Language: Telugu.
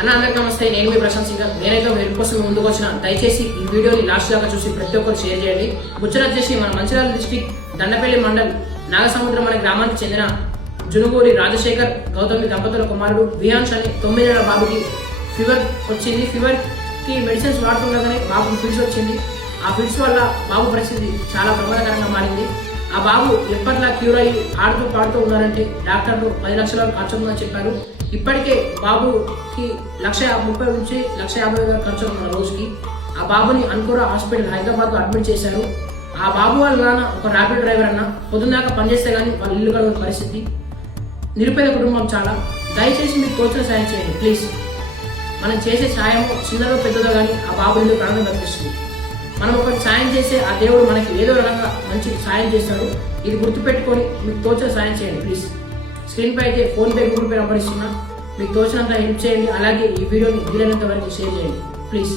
అన్న అందరికీ నమస్తే. నేను మీ ప్రశాంత్ సింగ్. నేనైతే హెల్ప్ కోసం ముందుకు వచ్చిన. దయచేసి ఈ వీడియోని లాస్ట్ దాకా చూసి ప్రతి ఒక్కరు షేర్ చేయండి. ముచ్చట వచ్చేసి మన మంచిర్యాల డిస్టిక్ దండపల్లి మండల్ నాగసముద్రం అనే గ్రామానికి చెందిన జునుగూరి రాజశేఖర్ గౌతమి దంపతుల కుమారుడు విహాన్స్ అని 9 ఏళ్ల బాబుకి ఫీవర్ వచ్చింది. ఫీవర్ కి మెడిసిన్స్ వాడుతుండగానే బాబుకి ఫిట్స్ వచ్చింది. ఆ ఫిట్స్ వల్ల బాబు పరిస్థితి చాలా ప్రమాదకరంగా మారింది. ఆ బాబు ఎప్పట్లా క్యూర్ అయ్యి ఆడుతూ పాడుతూ ఉన్నారంటే డాక్టర్లు 10 లక్షల ఖర్చు ఉందని చెప్పారు. ఇప్పటికే బాబుకి 130,000 నుంచి 150,000 ఖర్చు ఉన్న రోజుకి. ఆ బాబుని అనుకూర హాస్పిటల్ హైదరాబాద్ లో అడ్మిట్ చేశారు. ఆ బాబు వాళ్ళ నాన్న ఒక ర్యాపిడ్ డ్రైవర్ అన్న. పొద్దున్నాక పనిచేస్తే గానీ వాళ్ళ ఇల్లు గడవని పరిస్థితి. నిరుపేద కుటుంబం చాలా. దయచేసి మీకు తోచిన సాయం చేయండి ప్లీజ్. మనం చేసే సాయం చిన్నదో పెద్దదో కానీ ఆ బాబు ఇల్లు ప్రాణం బతికిస్తుంది. మనం ఒకటి సాయం చేస్తే ఆ దేవుడు మనకి ఏదో రకంగా మంచి సాయం చేస్తాడు. ఇది గుర్తుపెట్టుకొని మీకు తోచిన సాయం చేయండి ప్లీజ్. స్క్రీన్ పై అయితే ఫోన్పే, గూగుల్ పే నంబర్ ఇస్తున్నా. మీకు తోచినంత హెల్ప్ చేయండి. అలాగే ఈ వీడియోని వీలైనంత వరకు షేర్ చేయండి ప్లీజ్.